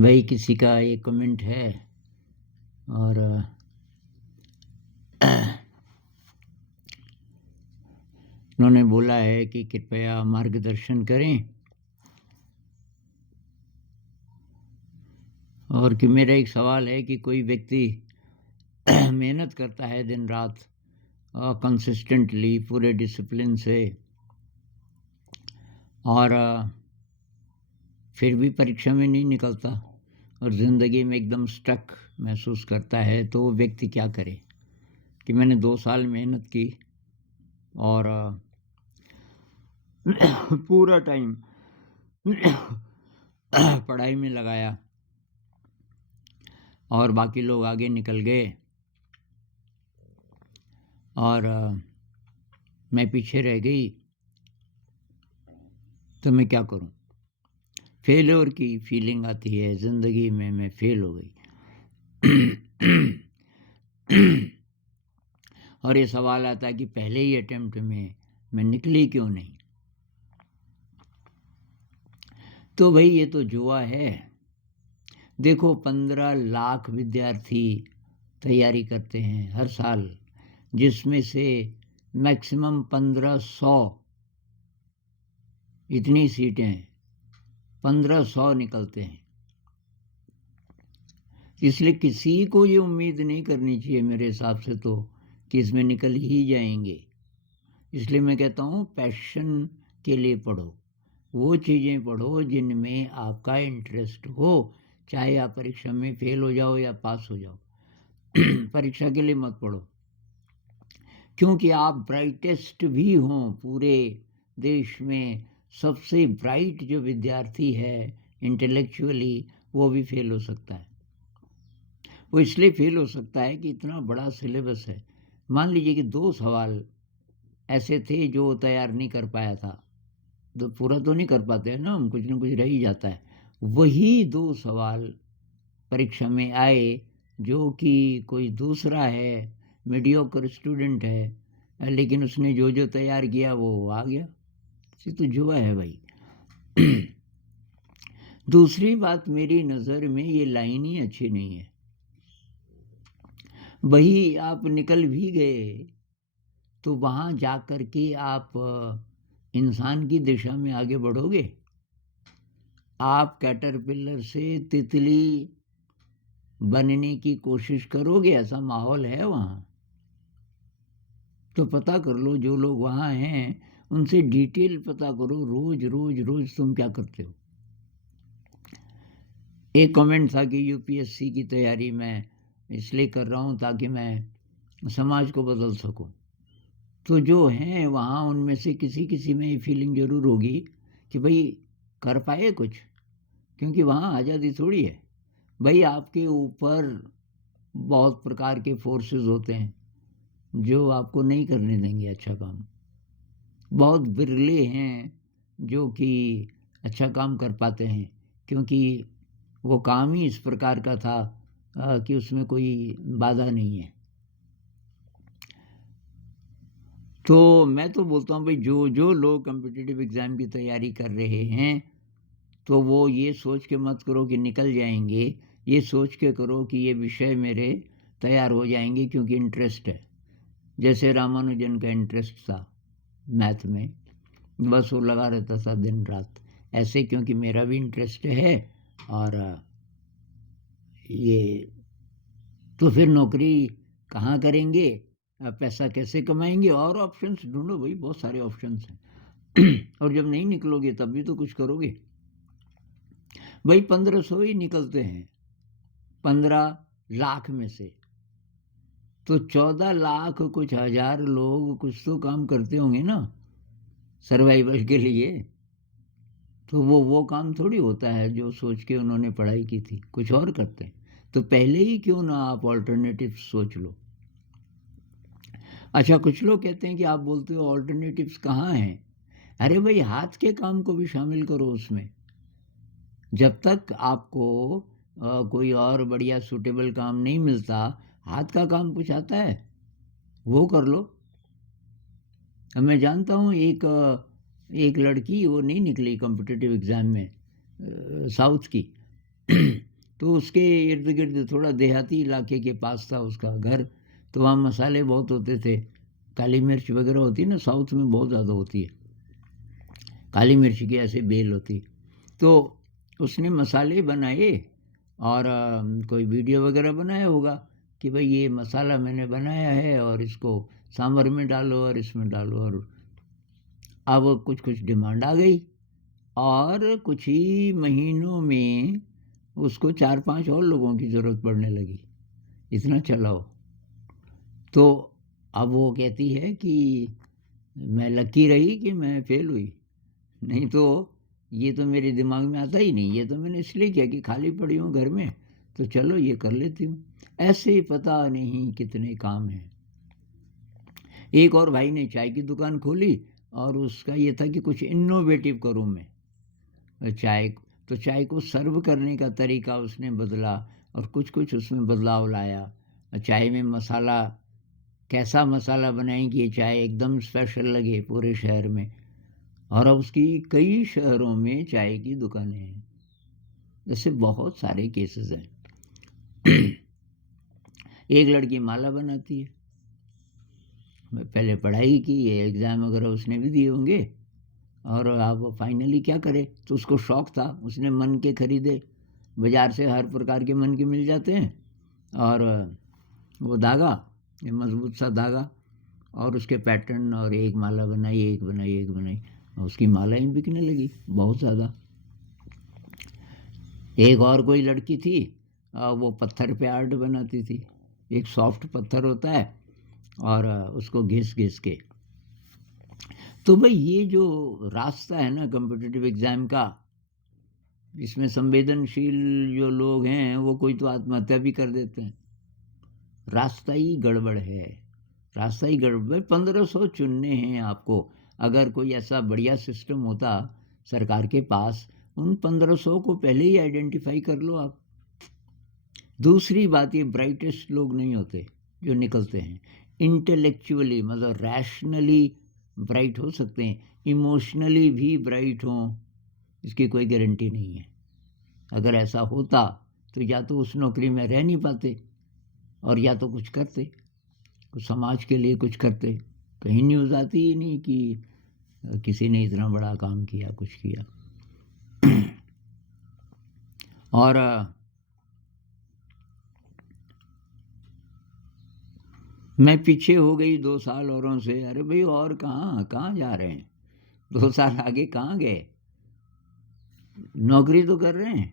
भाई किसी का ये कमेंट है और उन्होंने बोला है कि कृपया मार्गदर्शन करें और कि मेरा एक सवाल है कि कोई व्यक्ति मेहनत करता है दिन रात कंसिस्टेंटली पूरे डिसिप्लिन से और फिर भी परीक्षा में नहीं निकलता और ज़िंदगी में एकदम स्टक महसूस करता है, तो वो व्यक्ति क्या करे? कि मैंने 2 साल मेहनत की और पूरा टाइम पढ़ाई में लगाया और बाकी लोग आगे निकल गए और मैं पीछे रह गई, तो मैं क्या करूं? फेलियर की फीलिंग आती है ज़िंदगी में, मैं फेल हो गई। और ये सवाल आता है कि पहले ही अटेम्प्ट में मैं निकली क्यों नहीं? तो भाई ये तो जुआ है। देखो 15 लाख विद्यार्थी तैयारी करते हैं हर साल, जिसमें से मैक्सिमम 1500 इतनी सीटें 1500 निकलते हैं। इसलिए किसी को ये उम्मीद नहीं करनी चाहिए मेरे हिसाब से तो कि इसमें निकल ही जाएंगे। इसलिए मैं कहता हूँ पैशन के लिए पढ़ो, वो चीज़ें पढ़ो जिनमें आपका इंटरेस्ट हो, चाहे आप परीक्षा में फेल हो जाओ या पास हो जाओ। परीक्षा के लिए मत पढ़ो, क्योंकि आप ब्राइटेस्ट भी हों पूरे देश में, सबसे ब्राइट जो विद्यार्थी है इंटेलेक्चुअली, वो भी फेल हो सकता है। वो इसलिए फेल हो सकता है कि इतना बड़ा सिलेबस है। मान लीजिए कि 2 सवाल ऐसे थे जो तैयार नहीं कर पाया था, तो पूरा तो नहीं कर पाते हैं ना हम, कुछ ना कुछ रह ही जाता है। वही 2 सवाल परीक्षा में आए जो कि कोई दूसरा है, मीडियोकर स्टूडेंट है, लेकिन उसने जो जो तैयार किया वो आ गया। ये तो जुआ है भाई। दूसरी बात, मेरी नज़र में ये लाइन ही अच्छी नहीं है। वही आप निकल भी गए तो वहाँ जा कर के आप इंसान की दिशा में आगे बढ़ोगे? आप कैटरपिलर से तितली बनने की कोशिश करोगे? ऐसा माहौल है वहाँ? तो पता कर लो, जो लोग वहाँ हैं उनसे डिटेल पता करो, रोज रोज रोज तुम क्या करते हो। एक कमेंट था कि यूपीएससी की तैयारी मैं इसलिए कर रहा हूँ ताकि मैं समाज को बदल सकूँ। तो जो हैं वहाँ उनमें से किसी किसी में ये फीलिंग ज़रूर होगी कि भाई कर पाए कुछ, क्योंकि वहाँ आज़ादी थोड़ी है भाई। आपके ऊपर बहुत प्रकार के फोर्सेस होते हैं जो आपको नहीं करने देंगे अच्छा काम। बहुत बिरले हैं जो कि अच्छा काम कर पाते हैं, क्योंकि वो काम ही इस प्रकार का था कि उसमें कोई बाधा नहीं है। तो मैं तो बोलता हूँ भाई, जो जो लोग कम्पिटिटिव एग्ज़ाम की तैयारी कर रहे हैं, तो वो ये सोच के मत करो कि निकल जाएंगे, ये सोच के करो कि ये विषय मेरे तैयार हो जाएंगे क्योंकि इंटरेस्ट है। जैसे रामानुजन का इंटरेस्ट था मैथ में, बस वो लगा रहता था दिन रात। ऐसे क्योंकि मेरा भी इंटरेस्ट है और ये, तो फिर नौकरी कहाँ करेंगे, पैसा कैसे कमाएंगे? और ऑप्शंस ढूंढो भाई, बहुत सारे ऑप्शंस हैं। और जब नहीं निकलोगे तब भी तो कुछ करोगे भाई। 1500 ही निकलते हैं 15 लाख में से, तो 14 लाख कुछ हजार लोग कुछ तो काम करते होंगे ना सर्वाइवल के लिए। तो वो काम थोड़ी होता है जो सोच के उन्होंने पढ़ाई की थी, कुछ और करते हैं। तो पहले ही क्यों ना आप ऑल्टरनेटिव सोच लो। अच्छा, कुछ लोग कहते हैं कि आप बोलते हो ऑल्टरनेटिव्स कहाँ हैं? अरे भाई, हाथ के काम को भी शामिल करो उसमें। जब तक आपको कोई और बढ़िया सूटेबल काम नहीं मिलता, हाथ का काम कुछ आता है वो कर लो। अब मैं जानता हूँ एक लड़की, वो नहीं निकली कॉम्पिटिटिव एग्ज़ाम में, साउथ की, तो उसके इर्द गिर्द थोड़ा देहाती इलाके के पास था उसका घर, तो वहाँ मसाले बहुत होते थे, काली मिर्च वगैरह होती है ना, साउथ में बहुत ज़्यादा होती है, काली मिर्च की ऐसे बेल होती। तो उसने मसाले बनाए और कोई वीडियो वगैरह बनाया होगा कि भाई ये मसाला मैंने बनाया है और इसको सांभर में डालो और इसमें डालो, और अब कुछ कुछ डिमांड आ गई और कुछ ही महीनों में उसको 4-5 और लोगों की ज़रूरत पड़ने लगी, इतना चला वो। तो अब वो कहती है कि मैं लकी रही कि मैं फेल हुई, नहीं तो ये तो मेरे दिमाग में आता ही नहीं, ये तो मैंने इसलिए किया कि खाली पड़ी हूँ घर में, तो चलो ये कर लेती हूँ। ऐसे पता नहीं कितने काम हैं। एक और भाई ने चाय की दुकान खोली और उसका ये था कि कुछ इनोवेटिव करूँ मैं चाय, तो चाय को सर्व करने का तरीका उसने बदला और कुछ कुछ उसमें बदलाव लाया। चाय में मसाला, कैसा मसाला बनाएं कि ये चाय एकदम स्पेशल लगे पूरे शहर में, और अब उसकी कई शहरों में चाय की दुकानें हैं। जैसे बहुत सारे केसेस हैं। एक लड़की माला बनाती है, पहले पढ़ाई की, ये एग्ज़ाम वगैरह उसने भी दिए होंगे, और अब फाइनली क्या करे, तो उसको शौक़ था, उसने मन के खरीदे, बाज़ार से हर प्रकार के मन के मिल जाते हैं, और वो धागा, ये मज़बूत सा धागा, और उसके पैटर्न, और एक माला बनाई, एक बनाई, एक बनाई, और उसकी मालाएँ बिकने लगी बहुत ज़्यादा। एक और कोई लड़की थी, वो पत्थर पे आर्ट बनाती थी, एक सॉफ्ट पत्थर होता है और उसको घिस घिस के। तो भाई ये जो रास्ता है ना कॉम्पिटिटिव एग्ज़ाम का, इसमें संवेदनशील जो लोग हैं वो कोई तो आत्महत्या भी कर देते हैं। रास्ता ही गड़बड़ है, रास्ता ही गड़बड़। 1500 चुनने हैं आपको, अगर कोई ऐसा बढ़िया सिस्टम होता सरकार के पास, उन 1500 को पहले ही आइडेंटिफाई कर लो आप। दूसरी बात, ये ब्राइटेस्ट लोग नहीं होते जो निकलते हैं, इंटेलेक्चुअली मतलब रैशनली ब्राइट हो सकते हैं, इमोशनली भी ब्राइट हों इसकी कोई गारंटी नहीं है। अगर ऐसा होता तो या तो उस नौकरी में रह नहीं पाते, और या तो कुछ करते, कुछ समाज के लिए कुछ करते। कहीं न्यूज़ आती ही नहीं कि किसी ने इतना बड़ा काम किया, कुछ किया। और मैं पीछे हो गई 2 साल औरों से। अरे भाई और कहाँ कहाँ जा रहे हैं, 2 साल आगे कहाँ गए, नौकरी तो कर रहे हैं।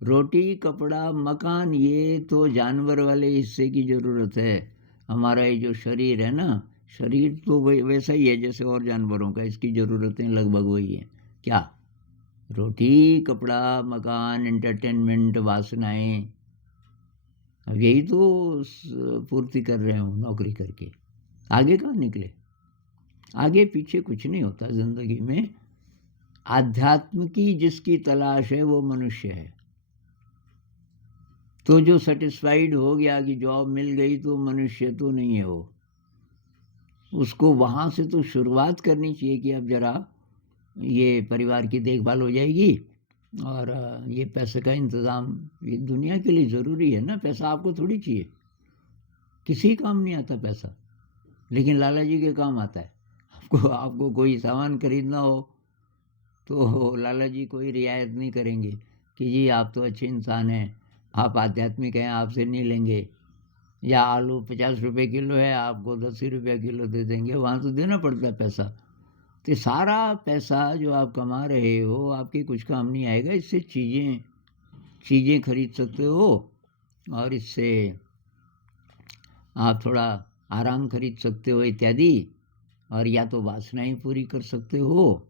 रोटी कपड़ा मकान ये तो जानवर वाले हिस्से की ज़रूरत है। हमारा ये जो शरीर है ना, शरीर तो वैसा ही है जैसे और जानवरों का, इसकी ज़रूरतें लगभग वही हैं। क्या, रोटी कपड़ा मकान एंटरटेनमेंट वासनाएं, अब यही तो पूर्ति कर रहे हो नौकरी करके। आगे कहाँ निकले, आगे पीछे कुछ नहीं होता ज़िंदगी में। आध्यात्म की जिसकी तलाश है वो मनुष्य है। तो जो सेटिस्फाइड हो गया कि जॉब मिल गई तो मनुष्य तो नहीं है वो। उसको वहाँ से तो शुरुआत करनी चाहिए कि अब ज़रा ये परिवार की देखभाल हो जाएगी और ये पैसे का इंतज़ाम, ये दुनिया के लिए ज़रूरी है ना, पैसा आपको थोड़ी चाहिए, किसी काम नहीं आता पैसा, लेकिन लाला जी के काम आता है। आपको कोई सामान खरीदना हो तो लाला जी कोई रियायत नहीं करेंगे कि जी आप तो अच्छे इंसान हैं, आप आध्यात्मिक हैं, आपसे नहीं लेंगे, या आलू 50 रुपये किलो है, आपको 10 ही रुपया किलो दे देंगे, वहाँ तो देना पड़ता है पैसा। तो सारा पैसा जो आप कमा रहे हो आपके कुछ काम नहीं आएगा। इससे चीज़ें खरीद सकते हो, और इससे आप थोड़ा आराम खरीद सकते हो इत्यादि, और या तो वासनाएं पूरी कर सकते हो।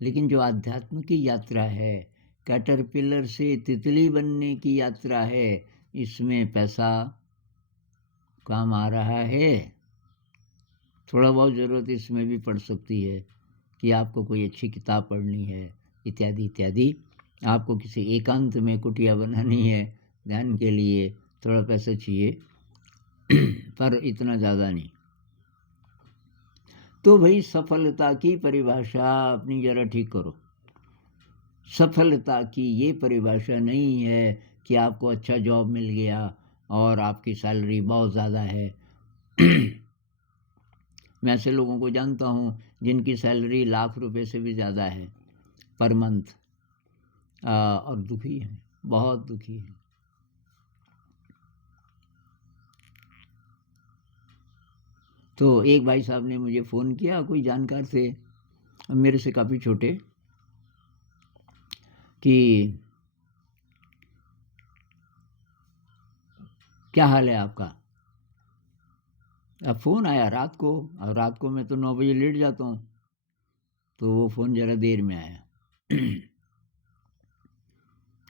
लेकिन जो आध्यात्म की यात्रा है, कैटरपिलर से तितली बनने की यात्रा है, इसमें पैसा काम आ रहा है। थोड़ा बहुत ज़रूरत इसमें भी पड़ सकती है कि आपको कोई अच्छी किताब पढ़नी है इत्यादि इत्यादि, आपको किसी एकांत में कुटिया बनानी है ध्यान के लिए, थोड़ा पैसा चाहिए पर इतना ज़्यादा नहीं। तो भाई सफलता की परिभाषा अपनी ज़रा ठीक करो। सफलता की ये परिभाषा नहीं है कि आपको अच्छा जॉब मिल गया और आपकी सैलरी बहुत ज़्यादा है। मैं ऐसे लोगों को जानता हूँ जिनकी सैलरी लाख रुपए से भी ज़्यादा है पर मंथ, और दुखी हैं, बहुत दुखी हैं। तो एक भाई साहब ने मुझे फ़ोन किया, कोई जानकार थे मेरे से काफ़ी छोटे, कि क्या हाल है आपका। अब फ़ोन आया रात को, और रात को मैं तो 9 बजे लेट जाता हूँ, तो वो फ़ोन ज़रा देर में आया।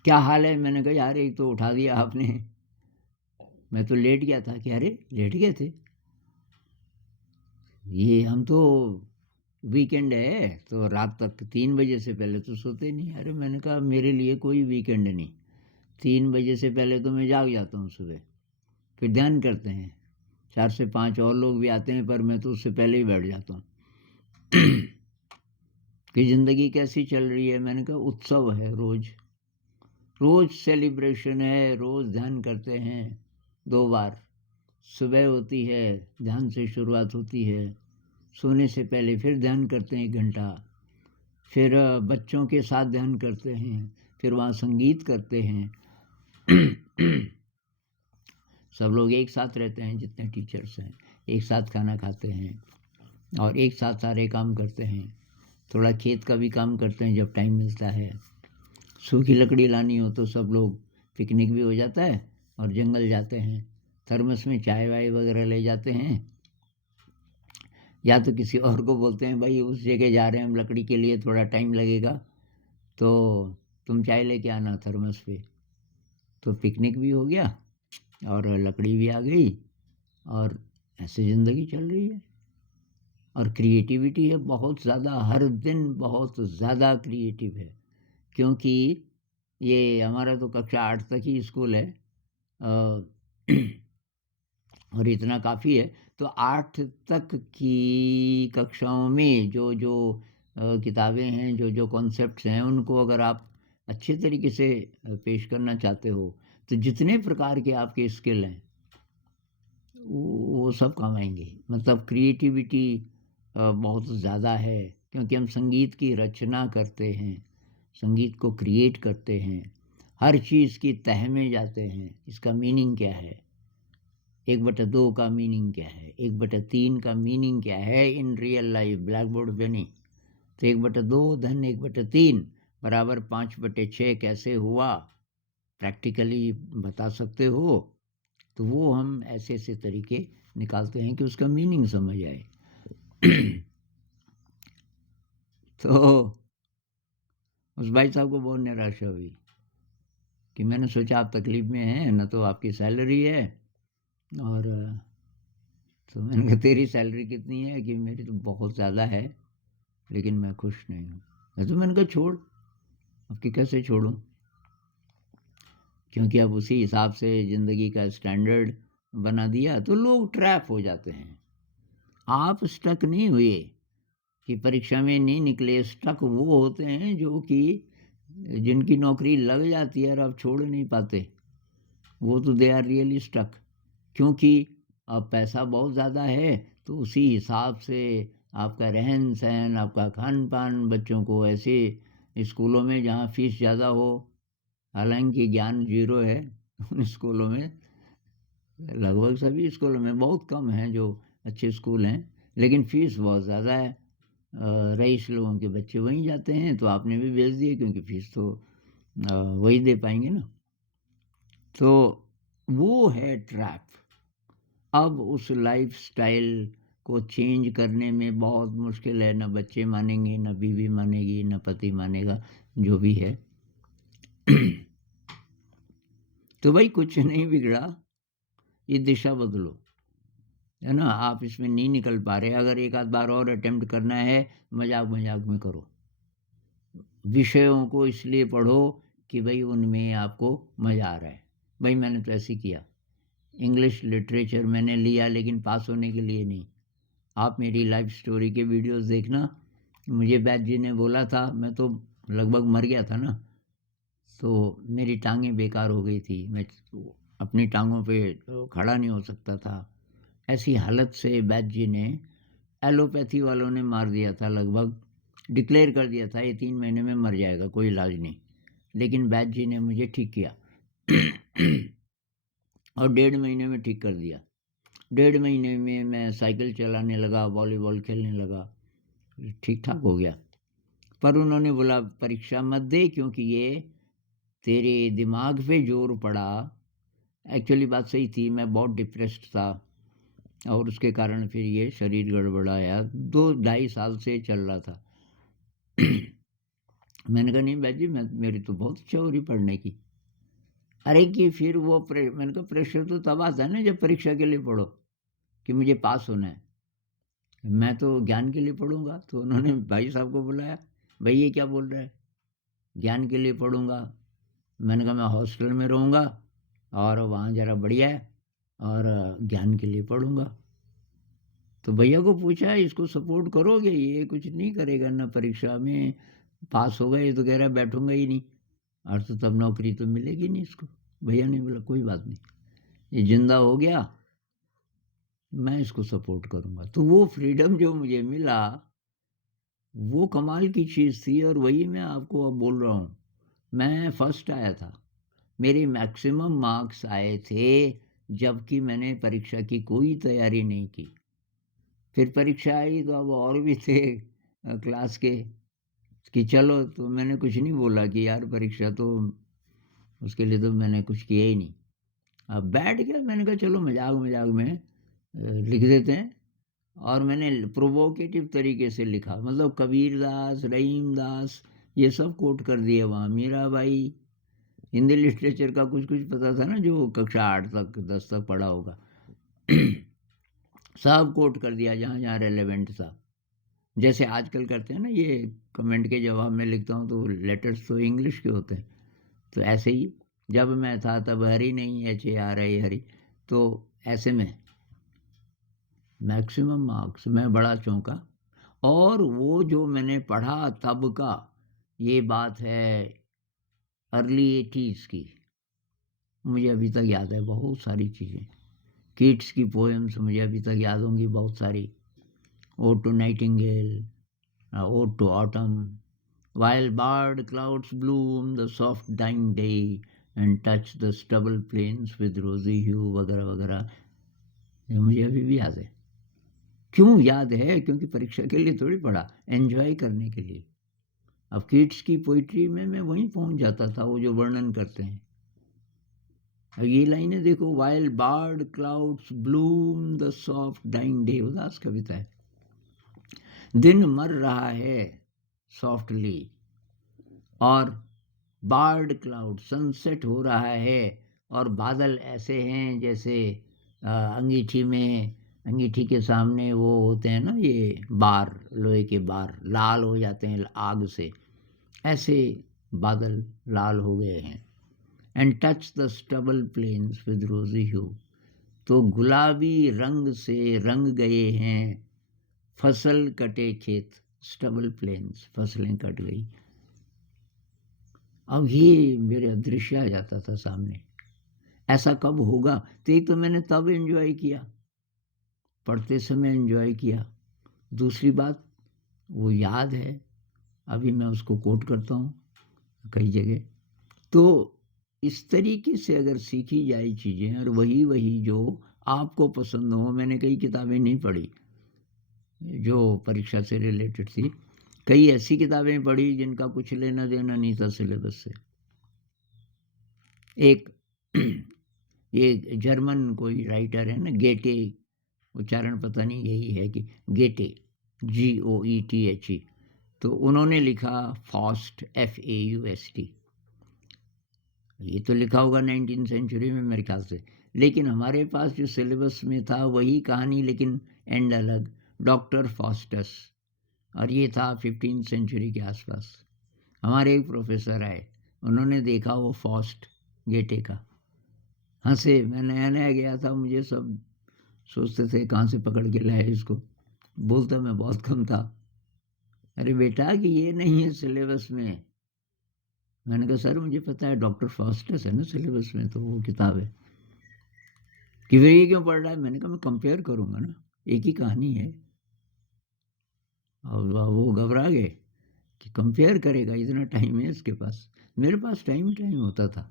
क्या हाल है, मैंने कहा यार एक तो उठा दिया आपने, मैं तो लेट गया था। कि अरे लेट गए थे, ये हम तो वीकेंड है तो रात तक 3 बजे से पहले तो सोते नहीं। अरे मैंने कहा मेरे लिए कोई वीकेंड नहीं, 3 बजे से पहले तो मैं जाग जाता हूँ सुबह, फिर ध्यान करते हैं, 4 से 5 और लोग भी आते हैं पर मैं तो उससे पहले ही बैठ जाता हूँ। कि ज़िंदगी कैसी चल रही है, मैंने कहा उत्सव है, रोज़ रोज़ सेलिब्रेशन है, रोज़ ध्यान करते हैं 2 बार, सुबह होती है ध्यान से शुरुआत होती है, सोने से पहले फिर ध्यान करते हैं 1 घंटा, फिर बच्चों के साथ ध्यान करते हैं, फिर वहाँ संगीत करते हैं। सब लोग एक साथ रहते हैं, जितने टीचर्स हैं एक साथ खाना खाते हैं और एक साथ सारे काम करते हैं। थोड़ा खेत का भी काम करते हैं जब टाइम मिलता है। सूखी लकड़ी लानी हो तो सब लोग, पिकनिक भी हो जाता है और जंगल जाते हैं, थर्मस में चाय वाय वगैरह ले जाते हैं, या तो किसी और को बोलते हैं भाई उस जगह जा रहे हैं हम लकड़ी के लिए, थोड़ा टाइम लगेगा तो तुम चाय लेके आना थर्मस पे। तो पिकनिक भी हो गया और लकड़ी भी आ गई, और ऐसे ज़िंदगी चल रही है। और क्रिएटिविटी है बहुत ज़्यादा, हर दिन बहुत ज़्यादा क्रिएटिव है, क्योंकि ये हमारा तो कक्षा 8 तक ही स्कूल है, अ, और इतना काफ़ी है। तो 8 तक की कक्षाओं में जो जो किताबें हैं, जो जो कॉन्सेप्ट्स हैं, उनको अगर आप अच्छे तरीके से पेश करना चाहते हो, तो जितने प्रकार के आपके स्किल हैं वो सब काम आएंगे। मतलब क्रिएटिविटी बहुत ज़्यादा है, क्योंकि हम संगीत की रचना करते हैं, संगीत को क्रिएट करते हैं, हर चीज़ की तह में जाते हैं, इसका मीनिंग क्या है, 1/2 का मीनिंग क्या है, 1/3 का मीनिंग क्या है in real life, black board पे नहीं। तो 1/2 धन 1/3 बराबर 5/6 कैसे हुआ, प्रैक्टिकली बता सकते हो। तो वो हम ऐसे ऐसे तरीके निकालते हैं कि उसका मीनिंग समझ आए। तो उस भाई साहब को बहुत निराशा हुई कि मैंने सोचा आप तकलीफ़ में हैं, न तो आपकी सैलरी है, और तो मैंने कहा तेरी सैलरी कितनी है, कि मेरी तो बहुत ज़्यादा है लेकिन मैं खुश नहीं हूँ। तो मैंने कहा छोड़, अब कि कैसे छोड़ूं, क्योंकि अब उसी हिसाब से ज़िंदगी का स्टैंडर्ड बना दिया तो लोग ट्रैप हो जाते हैं। आप स्टक नहीं हुए कि परीक्षा में नहीं निकले, स्टक वो होते हैं जो कि जिनकी नौकरी लग जाती है और आप छोड़ नहीं पाते, वो तो दे आर रियली स्टक। क्योंकि अब पैसा बहुत ज़्यादा है तो उसी हिसाब से आपका रहन सहन, आपका खान पान, बच्चों को ऐसे स्कूलों में जहाँ फीस ज़्यादा हो, हालांकि ज्ञान जीरो है उन स्कूलों में, लगभग सभी स्कूलों में, बहुत कम हैं जो अच्छे स्कूल हैं, लेकिन फ़ीस बहुत ज़्यादा है। रईस लोगों के बच्चे वहीं जाते हैं, तो आपने भी भेज दिए क्योंकि फ़ीस तो वही दे पाएंगे ना। तो वो है ट्रैप। अब उस लाइफ़स्टाइल को चेंज करने में बहुत मुश्किल है, ना बच्चे मानेंगे, ना बीवी मानेगी, ना पति मानेगा, जो भी है। तो भाई कुछ नहीं बिगड़ा, ये दिशा बदलो, है ना। आप इसमें नहीं निकल पा रहे, अगर एक आध बार और अटेम्प्ट करना है, मजाक मजाक में करो, विषयों को इसलिए पढ़ो कि भाई उनमें आपको मज़ा आ रहा है। भाई मैंने तो ऐसे किया, इंग्लिश लिटरेचर मैंने लिया लेकिन पास होने के लिए नहीं। आप मेरी लाइफ स्टोरी के वीडियोस देखना, मुझे बैच जी ने बोला था, मैं तो लगभग मर गया था ना, तो मेरी टाँगें बेकार हो गई थी। मैं अपनी टाँगों पे खड़ा नहीं हो सकता था। ऐसी हालत से वैद्य जी ने, एलोपैथी वालों ने मार दिया था लगभग, डिक्लेयर कर दिया था ये 3 महीने में मर जाएगा, कोई इलाज नहीं। लेकिन वैद्य जी ने मुझे ठीक किया और 1.5 महीने में ठीक कर दिया। 1.5 महीने में मैं साइकिल चलाने लगा, वॉलीबॉल खेलने लगा, ठीक-ठाक हो गया। पर उन्होंने बोला परीक्षा मत दे क्योंकि ये तेरे दिमाग पे ज़ोर पड़ा। एक्चुअली बात सही थी, मैं बहुत डिप्रेस्ड था और उसके कारण फिर ये शरीर गड़बड़ाया। 2 ढाई साल से चल रहा था। मैंने कहा नहीं बाजी, मैं मेरी तो बहुत इच्छा हो रही पढ़ने की। अरे कि फिर वो मैंने कहा प्रेशर तो तब आता है ना जब परीक्षा के लिए पढ़ो कि मुझे पास होना है। मैं तो ज्ञान के लिए पढ़ूँगा। तो उन्होंने भाई साहब को बुलाया, भाई ये क्या बोल रहा है? ज्ञान के लिए पढ़ूँगा। मैंने कहा मैं हॉस्टल में रहूँगा और वहाँ ज़रा बढ़िया है और ज्ञान के लिए पढ़ूँगा। तो भैया को पूछा इसको सपोर्ट करोगे? ये कुछ नहीं करेगा ना परीक्षा में पास होगा, ये तो कह रहा है बैठूँगा ही नहीं और तो तब नौकरी तो मिलेगी नहीं इसको। भैया ने बोला कोई बात नहीं, ये ज़िंदा हो गया, मैं इसको सपोर्ट करूँगा। तो वो फ्रीडम जो मुझे मिला, वो कमाल की चीज़ थी और वही मैं आपको अब बोल रहा हूँ। मैं फर्स्ट आया था। मेरे मैक्सिमम मार्क्स आए थे जबकि मैंने परीक्षा की कोई तैयारी नहीं की। फिर परीक्षा आई तो अब और भी थे क्लास के कि चलो, तो मैंने कुछ नहीं बोला कि यार परीक्षा तो उसके लिए तो मैंने कुछ किया ही नहीं। अब बैठ गया, मैंने कहा चलो मजाक-मजाक में लिख देते हैं और मैंने प्रोवोकेटिव तरीके से लिखा। मतलब कबीरदास, रहीमदास ये सब कोट कर दिए वहाँ। मीराबाई, हिंदी लिटरेचर का कुछ-कुछ पता था ना जो कक्षा 8 तक 10 तक पढ़ा होगा। सब कोट कर दिया जहाँ-जहाँ रेलेवेंट था। जैसे आजकल करते हैं ना, ये कमेंट के जवाब में लिखता हूँ तो लेटर्स तो इंग्लिश के होते हैं। तो ऐसे ही जब मैं था तब हरी नहीं HARI हरी, तो ऐसे में मैक्सिमम मार्क्स, मैं बड़ा चौंका। और वो जो मैंने पढ़ा तब का, ये बात है अर्ली 80s की, मुझे अभी तक याद है बहुत सारी चीज़ें। कीट्स की पोएम्स मुझे अभी तक याद होंगी बहुत सारी। Ode to nightingale, Ode to Autumn, while barred clouds bloom the soft dying day and touch the stubble plains with rosy hue वगैरह वगैरह, ये मुझे अभी भी याद है। क्यों याद है? क्योंकि परीक्षा के लिए थोड़ी पढ़ा, एन्जॉय करने के लिए। अब कीट्स की पोइट्री में मैं वहीं पहुंच जाता था, वो जो वर्णन करते हैं। अब ये लाइनें देखो, while barred clouds bloom the soft dying day, उदास कविता है। दिन मर रहा है सॉफ्टली और बार्ड क्लाउड सनसेट हो रहा है और बादल ऐसे हैं जैसे अंगीठी के सामने वो होते हैं ना, ये बार, लोहे के बार लाल हो जाते हैं आग से, ऐसे बादल लाल हो गए हैं। And touch the stubble plains with rosy hue, तो गुलाबी रंग से रंग गए हैं फसल कटे खेत। स्टबल प्लेन्स, फसलें कट गई। अब ये मेरे दृश्य आ जाता था सामने। ऐसा कब होगा? तो एक तो मैंने तब एंजॉय किया, पढ़ते समय एंजॉय किया। दूसरी बात, वो याद है, अभी मैं उसको कोट करता हूँ कई जगह। तो इस तरीके से अगर सीखी जाए चीज़ें और वही जो आपको पसंद हो। मैंने कई किताबें नहीं पढ़ी जो परीक्षा से रिलेटेड थी, कई ऐसी किताबें पढ़ी जिनका कुछ लेना देना नहीं था सिलेबस से। एक ये जर्मन कोई राइटर है ना, गेटे, उच्चारण पता नहीं यही है कि गेटे, GOETHE, तो उन्होंने लिखा फॉस्ट, FAUST। ये तो लिखा होगा 19th सेंचुरी में मेरे ख्याल से, लेकिन हमारे पास जो सिलेबस में था वही कहानी, लेकिन एंड अलग, डॉक्टर फॉस्टस, और ये था 15th सेंचुरी के आसपास। हमारे एक प्रोफेसर आए, उन्होंने देखा वो फॉस्ट गेटे का, हंसे। मैं नया नया गया था, मुझे सब सोचते थे कहाँ से पकड़ के लाए इसको, बोलता मैं बहुत कम था। अरे बेटा कि ये नहीं है सिलेबस में, मैंने कहा सर मुझे पता है डॉक्टर फास्टस है ना सिलेबस में, तो वो किताब है। कि फिर ये क्यों पढ़ रहा है? मैंने कहा मैं कंपेयर करूँगा ना, एक ही कहानी है। और वो घबरा गए कि कंपेयर करेगा, इतना टाइम है इसके पास। मेरे पास टाइम ही टाइम होता था।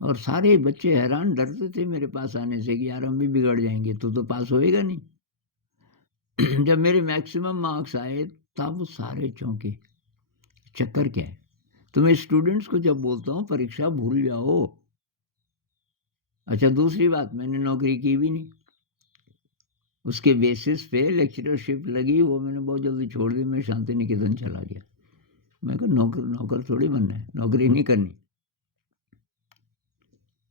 और सारे बच्चे हैरान, डरते थे मेरे पास आने से कि यार हम भी बिगड़ जाएँगे, तू तो पास होएगा नहीं। जब मेरे मैक्सिमम मार्क्स आए तब वो सारे चौंके। चक्कर क्या है? तो मैं स्टूडेंट्स को जब बोलता हूँ परीक्षा भूल जाओ। अच्छा दूसरी बात, मैंने नौकरी की भी नहीं। उसके बेसिस पे लेक्चरशिप लगी, वो मैंने बहुत जल्दी छोड़ दी, मैं शांति निकेतन चला गया। मैं कहा नौकर नौकर थोड़ी बनना है, नौकरी नहीं करनी।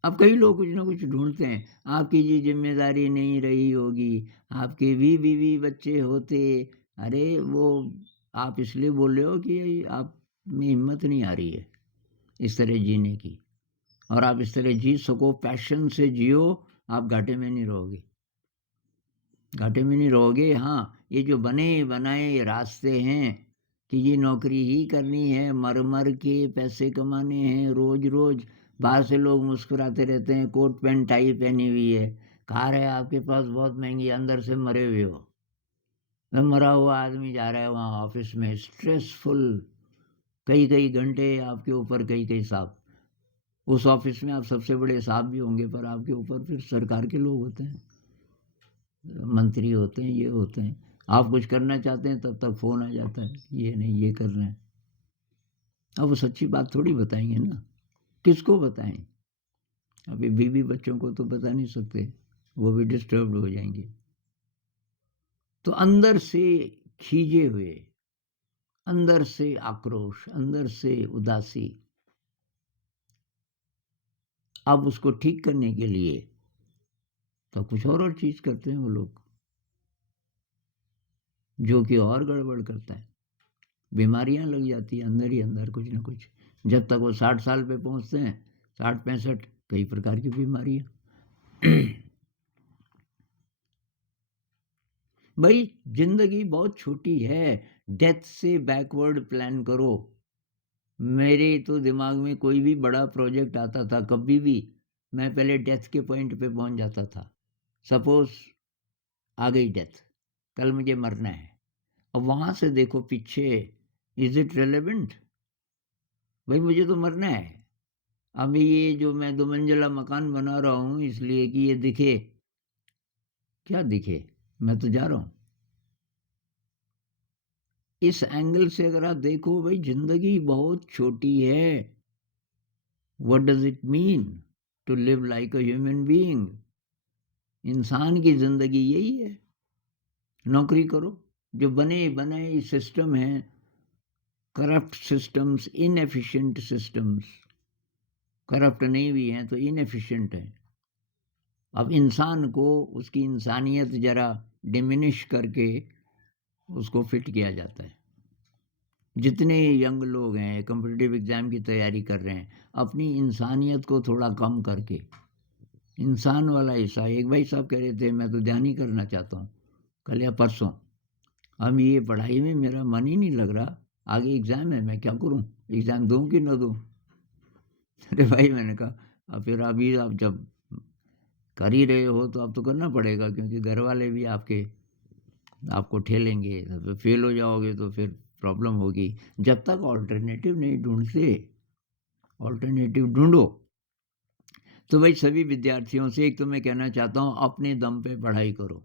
अब कई लोग कुछ ना कुछ ढूँढते हैं, आपकी ये ज़िम्मेदारी नहीं रही होगी, आपके भी बीवी बच्चे होते। अरे वो आप इसलिए बोल रहे हो कि आप में हिम्मत नहीं आ रही है इस तरह जीने की, और आप इस तरह जी सको, पैशन से जियो, आप घाटे में नहीं रहोगे। घाटे में नहीं रहोगे। हाँ, ये जो बने बनाए रास्ते हैं कि ये नौकरी ही करनी है, मर मर के पैसे कमाने हैं रोज रोज। बाहर से लोग मुस्कुराते रहते हैं, कोट पैंट टाई पहनी हुई है, कार है आपके पास बहुत महंगी, अंदर से मरे हुए हो। मैं मरा हुआ आदमी जा रहा है वहाँ ऑफिस में, स्ट्रेसफुल, कई कई घंटे आपके ऊपर, कई कई साहब। उस ऑफिस में आप सबसे बड़े साहब भी होंगे, पर आपके ऊपर फिर सरकार के लोग होते हैं, मंत्री होते हैं, ये होते हैं। आप कुछ करना चाहते हैं तब तक फ़ोन आ जाता है, ये नहीं ये कर रहे हैं। अब वो सच्ची बात थोड़ी बताएंगे ना, किसको बताएं? अभी बीवी बच्चों को तो बता नहीं सकते, वो भी डिस्टर्ब हो जाएंगे। तो अंदर से खींचे हुए, अंदर से आक्रोश, अंदर से उदासी। अब उसको ठीक करने के लिए तो कुछ और चीज़ करते हैं वो लोग, जो कि और गड़बड़ करता है। बीमारियां लग जाती हैं अंदर ही अंदर, कुछ ना कुछ। जब तक वो 60 साल पे पहुंचते हैं, 60-65, कई प्रकार की बीमारियां। भाई जिंदगी बहुत छोटी है, डेथ से बैकवर्ड प्लान करो। मेरे तो दिमाग में कोई भी बड़ा प्रोजेक्ट आता था, कभी भी मैं पहले डेथ के पॉइंट पे पहुंच जाता था। सपोज आ गई डेथ, कल मुझे मरना है, अब वहां से देखो पीछे, इज इट रेलेवेंट? भाई मुझे तो मरना है। अभी ये जो मैं 2 मंजिला मकान बना रहा हूँ इसलिए कि ये दिखे, क्या दिखे, मैं तो जा रहा हूँ। इस एंगल से अगर आप देखो, भाई जिंदगी बहुत छोटी है। What does it mean to live like a human being? इंसान की जिंदगी यही है, नौकरी करो। जो बने बनाए सिस्टम हैं, corrupt systems, inefficient systems, corrupt नहीं भी हैं तो इनएफिशिएंट हैं। अब इंसान को उसकी इंसानियत जरा डिमिनिश करके उसको फिट किया जाता है। जितने यंग लोग हैं कॉम्पिटिटिव एग्ज़ाम की तैयारी कर रहे हैं, अपनी इंसानियत को थोड़ा कम करके, इंसान वाला हिस्सा। एक भाई साहब कह रहे थे मैं तो ध्यान ही करना चाहता हूँ, कल या परसों। अब ये पढ़ाई में मेरा मन ही नहीं लग रहा, आगे एग्ज़ाम है, मैं क्या करूँ, एग्ज़ाम दूँ कि न दूँ? अरे भाई मैंने कहा अब फिर अभी आप जब कर ही रहे हो तो अब तो करना पड़ेगा, क्योंकि घर वाले भी आपके आपको ठेलेंगे, तो फेल हो जाओगे तो फिर प्रॉब्लम होगी। जब तक ऑल्टरनेटिव नहीं ढूंढते, ऑल्टरनेटिव ढूंढो। तो भाई सभी विद्यार्थियों से एक तो मैं कहना चाहता हूँ, अपने दम पे पढ़ाई करो।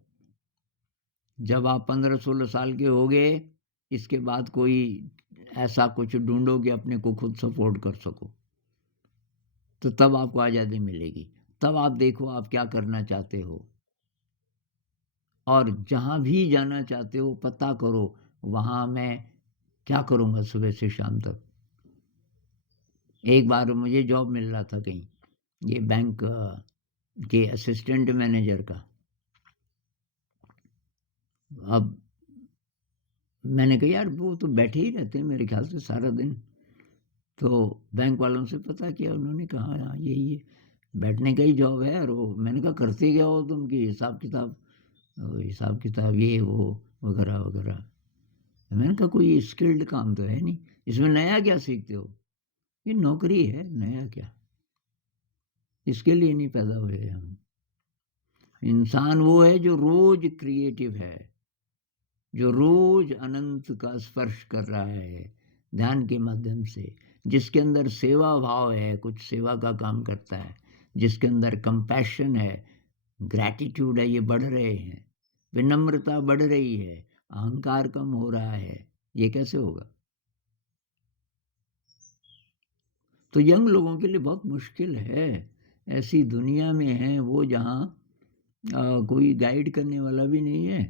जब आप 15-16 साल के हो गए, इसके बाद कोई ऐसा कुछ ढूंढो कि अपने को खुद सपोर्ट कर सको, तो तब आपको आज़ादी मिलेगी। तब आप देखो आप क्या करना चाहते हो, और जहाँ भी जाना चाहते हो पता करो वहाँ मैं क्या करूँगा सुबह से शाम तक। एक बार मुझे जॉब मिल रहा था कहीं, ये बैंक के असिस्टेंट मैनेजर का। अब मैंने कहा यार वो तो बैठे ही रहते हैं मेरे ख्याल से सारा दिन। तो बैंक वालों से पता किया, उन्होंने कहा हाँ यही है, बैठने का ही जॉब है। और वो मैंने कहा करते क्या हो तुम, कि हिसाब किताब ये वो वगैरह वगैरह। मैंने कहा कोई स्किल्ड काम तो है नहीं, इसमें नया क्या सीखते हो? ये नौकरी है, नया क्या? इसके लिए नहीं पैदा हुए हम। इंसान वो है जो रोज क्रिएटिव है, जो रोज अनंत का स्पर्श कर रहा है ध्यान के माध्यम से, जिसके अंदर सेवा भाव है, कुछ सेवा का काम करता है, जिसके अंदर कंपैशन है, ग्रैटिट्यूड है, ये बढ़ रहे हैं, विनम्रता बढ़ रही है, अहंकार कम हो रहा है, ये कैसे होगा? तो यंग लोगों के लिए बहुत मुश्किल है। ऐसी दुनिया में है वो जहाँ कोई गाइड करने वाला भी नहीं है।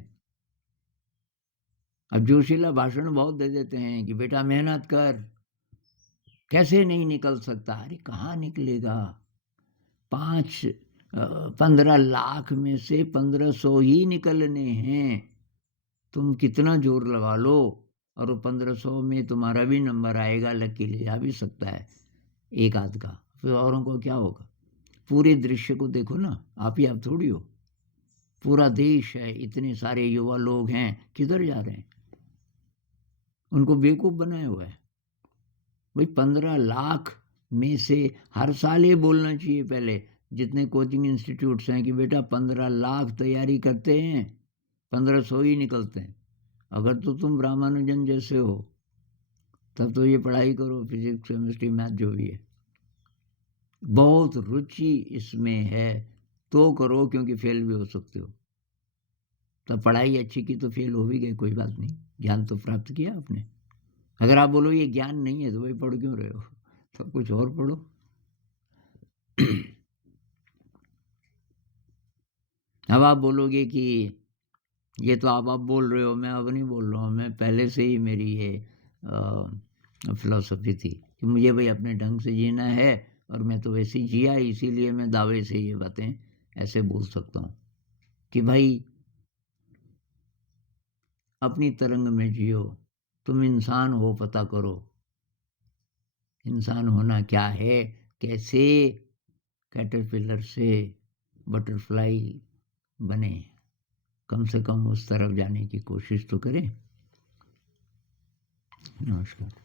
अब जोशीला भाषण बहुत दे देते हैं कि बेटा मेहनत कर, कैसे नहीं निकल सकता। अरे कहाँ निकलेगा? 15 लाख में से 1500 ही निकलने हैं। तुम कितना जोर लगा लो और वो 1500 में तुम्हारा भी नंबर आएगा, लकीली आ भी सकता है एक आध का, फिर औरों को क्या होगा? पूरे दृश्य को देखो ना, आप ही आप थोड़ी हो। पूरा देश है, इतने सारे युवा लोग हैं, किधर जा रहे हैं? उनको बेवकूफ़ बनाया हुआ है। भाई 15 लाख में से हर साल ये बोलना चाहिए पहले, जितने कोचिंग इंस्टीट्यूट्स हैं, कि बेटा 15 लाख तैयारी करते हैं, 1500 ही निकलते हैं। अगर तो तुम रामानुजन जैसे हो तब तो ये पढ़ाई करो, फिजिक्स केमिस्ट्री मैथ जो भी है, बहुत रुचि इसमें है तो करो, क्योंकि फेल भी हो सकते हो। तब पढ़ाई अच्छी की तो फेल हो भी गए, कोई बात नहीं, ज्ञान तो प्राप्त किया आपने। अगर आप बोलो ये ज्ञान नहीं है तो भाई पढ़ क्यों रहे हो? तो कुछ और पढ़ो। अब आप बोलोगे कि ये तो आप अब बोल रहे हो, मैं अब नहीं बोल रहा हूँ, मैं पहले से ही मेरी ये फिलॉसफी थी कि मुझे भाई अपने ढंग से जीना है, और मैं तो वैसे ही जिया, इसीलिए मैं दावे से ये बातें ऐसे बोल सकता हूँ कि भाई अपनी तरंग में जियो, तुम इंसान हो, पता करो इंसान होना क्या है, कैसे कैटरपिलर से बटरफ्लाई बने, कम से कम उस तरफ जाने की कोशिश तो करें। नमस्कार।